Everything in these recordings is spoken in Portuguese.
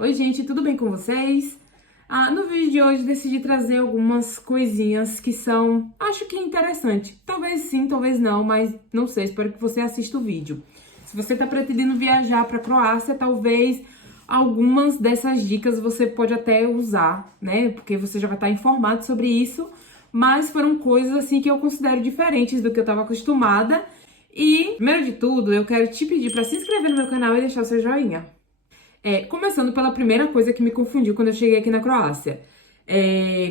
Oi, gente, tudo bem com vocês? No vídeo de hoje decidi trazer algumas coisinhas que são, acho que interessante. Talvez sim, talvez não, mas não sei, espero que você assista o vídeo. Se você tá pretendendo viajar pra Croácia, talvez algumas dessas dicas você pode até usar, né? Porque você já vai estar informado sobre isso, mas foram coisas assim que eu considero diferentes do que eu tava acostumada. E, primeiro de tudo, eu quero te pedir pra se inscrever no meu canal e deixar o seu joinha. Começando pela primeira coisa que me confundiu quando eu cheguei aqui na Croácia.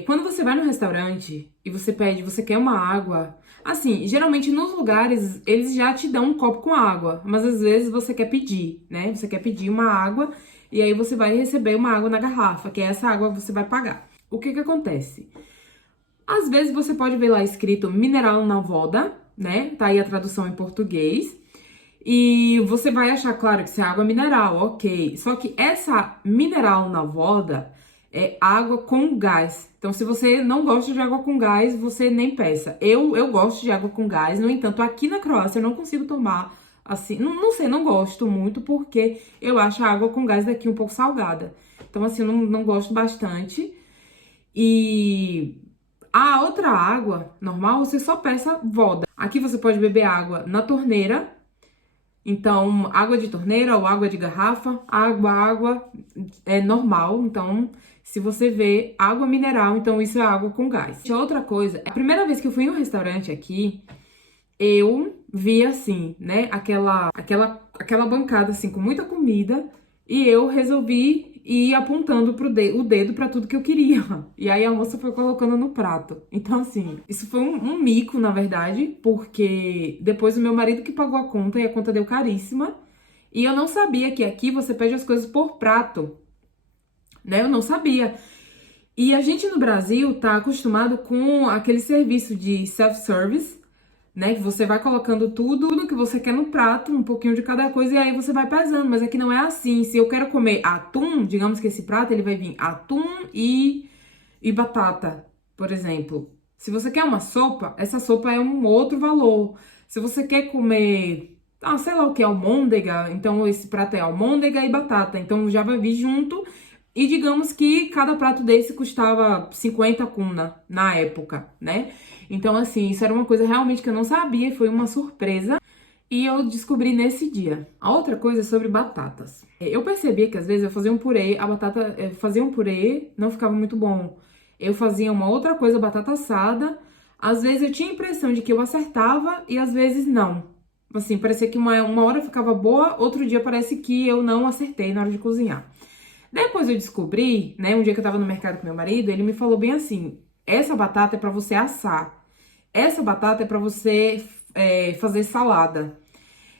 Quando você vai no restaurante e você pede, você quer uma água. Assim, geralmente nos lugares eles já te dão um copo com água, mas às vezes você quer pedir, né? Você quer pedir uma água e aí você vai receber uma água na garrafa, que é essa água que você vai pagar. O que que acontece? Às vezes você pode ver lá escrito mineral na voda, né? Tá aí a tradução em português. E você vai achar, claro, que isso é água mineral, ok. Só que essa mineral na voda é água com gás. Então, se você não gosta de água com gás, você nem peça. Eu gosto de água com gás, no entanto, aqui na Croácia eu não consigo tomar assim. Não sei, não gosto muito, porque eu acho a água com gás daqui um pouco salgada. Então, assim, eu não gosto bastante. E a outra água normal, você só peça voda. Aqui você pode beber água na torneira. Então, água de torneira ou água de garrafa, água é normal. Então, se você vê água mineral, então isso é água com gás. E outra coisa, a primeira vez que eu fui em um restaurante aqui, eu vi assim, né, aquela bancada assim com muita comida e eu resolvi ir apontando o dedo para tudo que eu queria. E aí a moça foi colocando no prato. Então assim, isso foi um mico, na verdade, porque depois o meu marido que pagou a conta e a conta deu caríssima. E eu não sabia que aqui você pede as coisas por prato, né? Eu não sabia. E a gente no Brasil tá acostumado com aquele serviço de self-service, né? Que você vai colocando tudo que você quer no prato, um pouquinho de cada coisa, e aí você vai pesando. Mas aqui não é assim. Se eu quero comer atum, digamos que esse prato ele vai vir atum e batata, por exemplo. Se você quer uma sopa, essa sopa é um outro valor. Se você quer comer, sei lá o que, almôndega, então esse prato é almôndega e batata. Então já vai vir junto. E digamos que cada prato desse custava 50 kuna na época, né? Então, assim, isso era uma coisa realmente que eu não sabia, foi uma surpresa. E eu descobri nesse dia. A outra coisa é sobre batatas. Eu percebia que às vezes eu fazia um purê, a batata fazia um purê, não ficava muito bom. Eu fazia uma outra coisa, batata assada. Às vezes eu tinha a impressão de que eu acertava e às vezes não. Assim, parecia que uma hora ficava boa, outro dia parece que eu não acertei na hora de cozinhar. Depois eu descobri, né, um dia que eu tava no mercado com meu marido, ele me falou bem assim: essa batata é pra você assar. Essa batata é pra você fazer salada.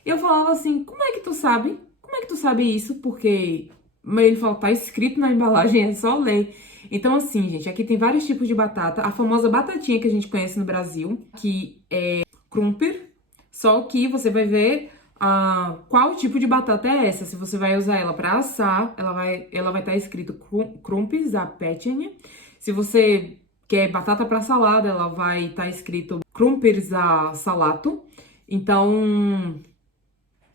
E eu falava assim, como é que tu sabe? Como é que tu sabe isso? Porque ele falou, tá escrito na embalagem, é só ler. Então, assim, gente, aqui tem vários tipos de batata. A famosa batatinha que a gente conhece no Brasil, que é krumpir. Só que você vai ver qual tipo de batata é essa. Se você vai usar ela para assar, ela vai estar escrito krumpir zapečenje. Se você quer batata para salada, ela vai estar escrito krumpir za salato. Então,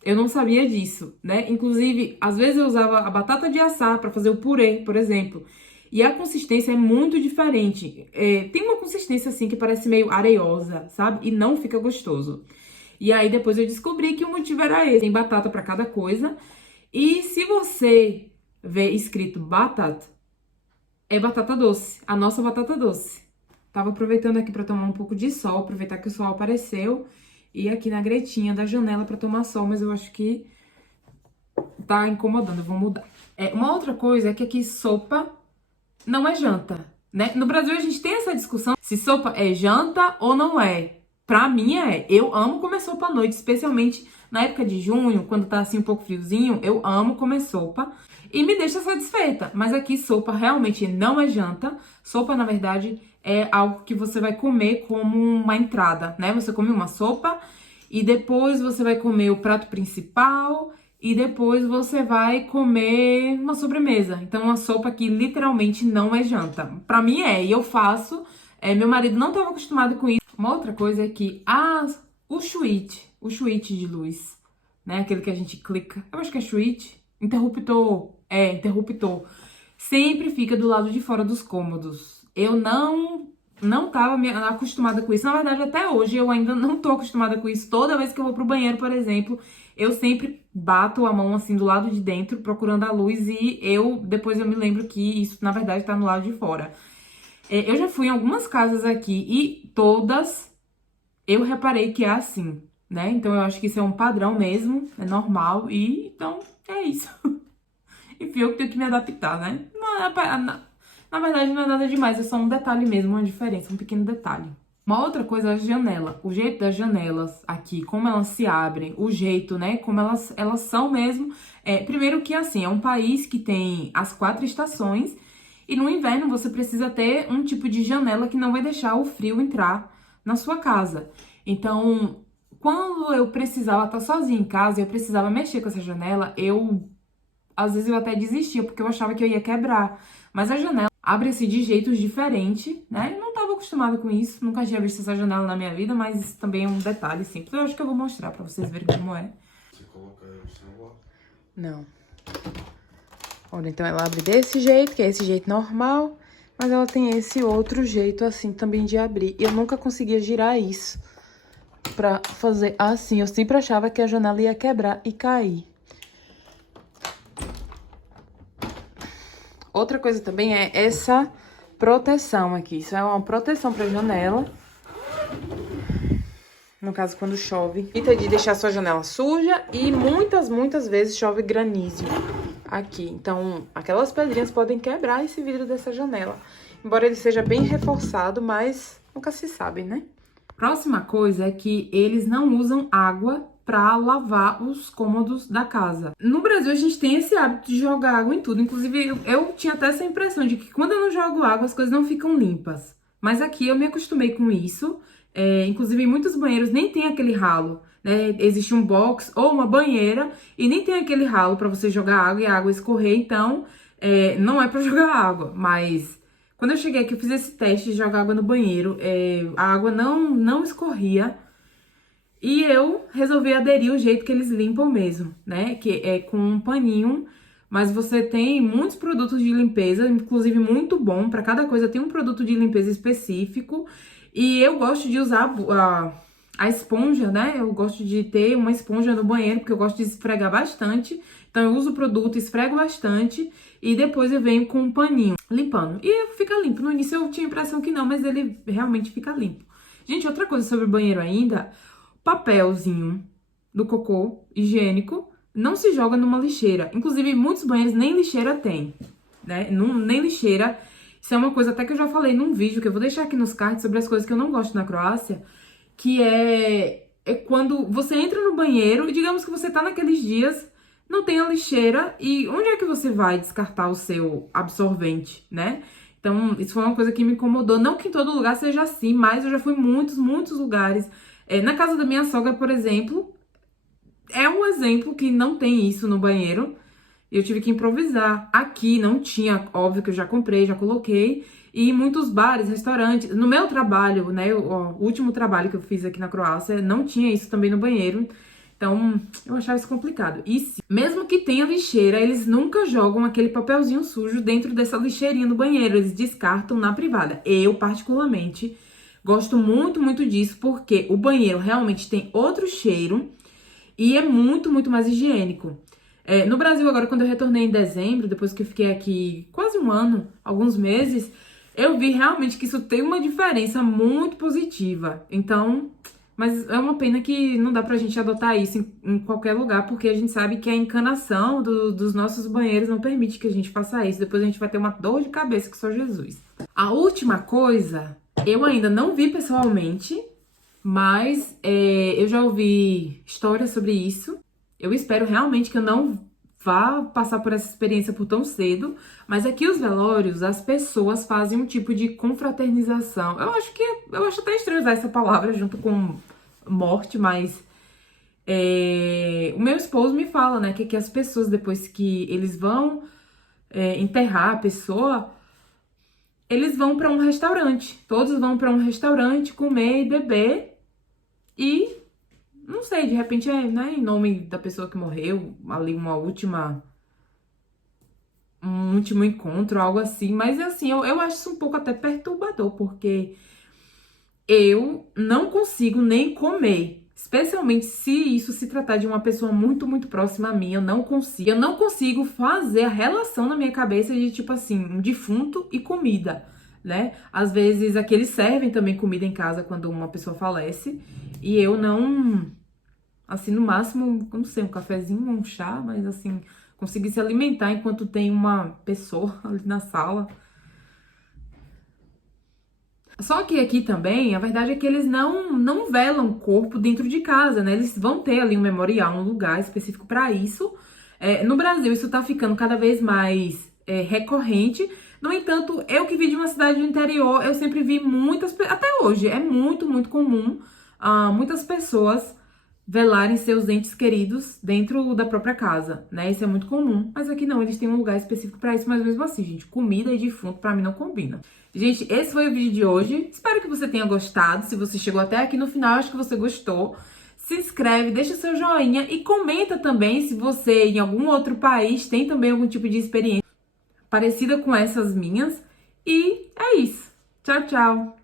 eu não sabia disso, né? Inclusive, às vezes eu usava a batata de assar para fazer o purê, por exemplo. E a consistência é muito diferente. Tem uma consistência assim que parece meio areosa, sabe? E não fica gostoso. E aí depois eu descobri que o motivo era esse. Tem batata para cada coisa. E se você vê escrito batata, é batata doce. A nossa batata doce. Tava aproveitando aqui para tomar um pouco de sol, aproveitar que o sol apareceu. E aqui na gretinha da janela para tomar sol, mas eu acho que tá incomodando, eu vou mudar. Uma outra coisa é que aqui sopa não é janta, né? No Brasil a gente tem essa discussão se sopa é janta ou não é. Pra mim é. Eu amo comer sopa à noite, especialmente na época de junho, quando tá assim um pouco friozinho, eu amo comer sopa e me deixa satisfeita. Mas aqui sopa realmente não é janta. Sopa, na verdade, é algo que você vai comer como uma entrada, né? Você come uma sopa e depois você vai comer o prato principal e depois você vai comer uma sobremesa. Então, uma sopa que literalmente não é janta. Pra mim é, e eu faço. Meu marido não estava acostumado com isso. Uma outra coisa é que o switch de luz, né? Aquele que a gente clica. Eu acho que é switch, interruptor, interruptor, sempre fica do lado de fora dos cômodos. Eu não tava acostumada com isso. Na verdade, até hoje eu ainda não tô acostumada com isso. Toda vez que eu vou pro banheiro, por exemplo, eu sempre bato a mão assim do lado de dentro, procurando a luz, e depois eu me lembro que isso, na verdade, tá no lado de fora. Eu já fui em algumas casas aqui e todas eu reparei que é assim, né? Então eu acho que isso é um padrão mesmo, é normal, e então é isso. Enfim, eu tenho que me adaptar, né? Na verdade, não é nada demais, é só um detalhe mesmo, uma diferença, um pequeno detalhe. Uma outra coisa é a janela. O jeito das janelas aqui, como elas se abrem, o jeito, né? Como elas são mesmo. Primeiro que, assim, é um país que tem as 4 estações. E no inverno você precisa ter um tipo de janela que não vai deixar o frio entrar na sua casa. Então, quando eu precisava estar sozinha em casa, eu precisava mexer com essa janela, às vezes eu até desistia, porque eu achava que eu ia quebrar. Mas a janela abre-se de jeitos diferentes, né? Eu não estava acostumada com isso, nunca tinha visto essa janela na minha vida, mas isso também é um detalhe simples. Eu acho que eu vou mostrar pra vocês verem como é. Você coloca o celular? Não. Olha, então ela abre desse jeito, que é esse jeito normal, mas ela tem esse outro jeito assim também de abrir. Eu nunca conseguia girar isso pra fazer assim. Eu sempre achava que a janela ia quebrar e cair. Outra coisa também é essa proteção aqui. Isso é uma proteção pra janela. No caso, quando chove. Evita de deixar sua janela suja e muitas vezes chove granizo aqui. Então, aquelas pedrinhas podem quebrar esse vidro dessa janela. Embora ele seja bem reforçado, mas nunca se sabe, né? Próxima coisa é que eles não usam água para lavar os cômodos da casa. No Brasil, a gente tem esse hábito de jogar água em tudo. Inclusive, eu tinha até essa impressão de que quando eu não jogo água, as coisas não ficam limpas. Mas aqui eu me acostumei com isso. Inclusive, em muitos banheiros nem tem aquele ralo, né? Existe um box ou uma banheira e nem tem aquele ralo para você jogar água e a água escorrer. Então, não é para jogar água, mas... Quando eu cheguei aqui, eu fiz esse teste de jogar água no banheiro, a água não escorria. E eu resolvi aderir o jeito que eles limpam mesmo, né? Que é com um paninho, mas você tem muitos produtos de limpeza, inclusive muito bom. Para cada coisa tem um produto de limpeza específico. E eu gosto de usar a esponja, né? Eu gosto de ter uma esponja no banheiro, porque eu gosto de esfregar bastante. Então eu uso o produto, esfrego bastante e depois eu venho com um paninho limpando. E fica limpo. No início eu tinha a impressão que não, mas ele realmente fica limpo. Gente, outra coisa sobre o banheiro ainda... Papelzinho do cocô higiênico não se joga numa lixeira. Inclusive, muitos banheiros nem lixeira tem, né? Nem lixeira. Isso é uma coisa até que eu já falei num vídeo, que eu vou deixar aqui nos cards, sobre as coisas que eu não gosto na Croácia, que é quando você entra no banheiro e digamos que você tá naqueles dias, não tem a lixeira, e onde é que você vai descartar o seu absorvente, né? Então, isso foi uma coisa que me incomodou. Não que em todo lugar seja assim, mas eu já fui em muitos lugares. Na casa da minha sogra, por exemplo, é um exemplo que não tem isso no banheiro. Eu tive que improvisar. Aqui não tinha, óbvio que eu já comprei, já coloquei. E em muitos bares, restaurantes. No meu trabalho, né, o último trabalho que eu fiz aqui na Croácia, não tinha isso também no banheiro. Então, eu achava isso complicado. E mesmo que tenha lixeira, eles nunca jogam aquele papelzinho sujo dentro dessa lixeirinha do banheiro. Eles descartam na privada. Eu, particularmente... Gosto muito disso, porque o banheiro realmente tem outro cheiro e é muito mais higiênico. No Brasil, agora, quando eu retornei em dezembro, depois que eu fiquei aqui quase um ano, alguns meses, eu vi realmente que isso tem uma diferença muito positiva. Então, mas é uma pena que não dá pra gente adotar isso em qualquer lugar, porque a gente sabe que a encanação dos nossos banheiros não permite que a gente faça isso. Depois a gente vai ter uma dor de cabeça que só Jesus. A última coisa... Eu ainda não vi pessoalmente, mas eu já ouvi histórias sobre isso. Eu espero realmente que eu não vá passar por essa experiência por tão cedo. Mas aqui os velórios, as pessoas fazem um tipo de confraternização. Eu acho até estranho usar essa palavra junto com morte, mas o meu esposo me fala, né, que as pessoas, depois que eles vão enterrar a pessoa... Eles vão para um restaurante, todos vão para um restaurante comer e beber e, não sei, de repente né, em nome da pessoa que morreu, ali uma última um último encontro, algo assim. Mas assim, eu acho isso um pouco até perturbador, porque eu não consigo nem comer. Especialmente se isso se tratar de uma pessoa muito, muito próxima a mim, eu não consigo. Eu não consigo fazer a relação na minha cabeça de, tipo assim, um defunto e comida, né? Às vezes aqui eles servem também comida em casa quando uma pessoa falece. E eu não, assim, no máximo, eu não sei, um cafezinho, um chá, mas assim, conseguir se alimentar enquanto tem uma pessoa ali na sala. Só que aqui também, a verdade é que eles não velam o corpo dentro de casa, né? Eles vão ter ali um memorial, um lugar específico para isso. No Brasil, isso tá ficando cada vez mais recorrente. No entanto, eu que vim de uma cidade do interior, eu sempre vi até hoje, é muito, muito comum, muitas pessoas velarem seus entes queridos dentro da própria casa, né? Isso é muito comum, mas aqui não, eles têm um lugar específico para isso, mas mesmo assim, gente, comida e defunto para mim não combina. Gente, esse foi o vídeo de hoje. Espero que você tenha gostado. Se você chegou até aqui no final, acho que você gostou. Se inscreve, deixa seu joinha e comenta também se você em algum outro país tem também algum tipo de experiência parecida com essas minhas. E é isso. Tchau, tchau!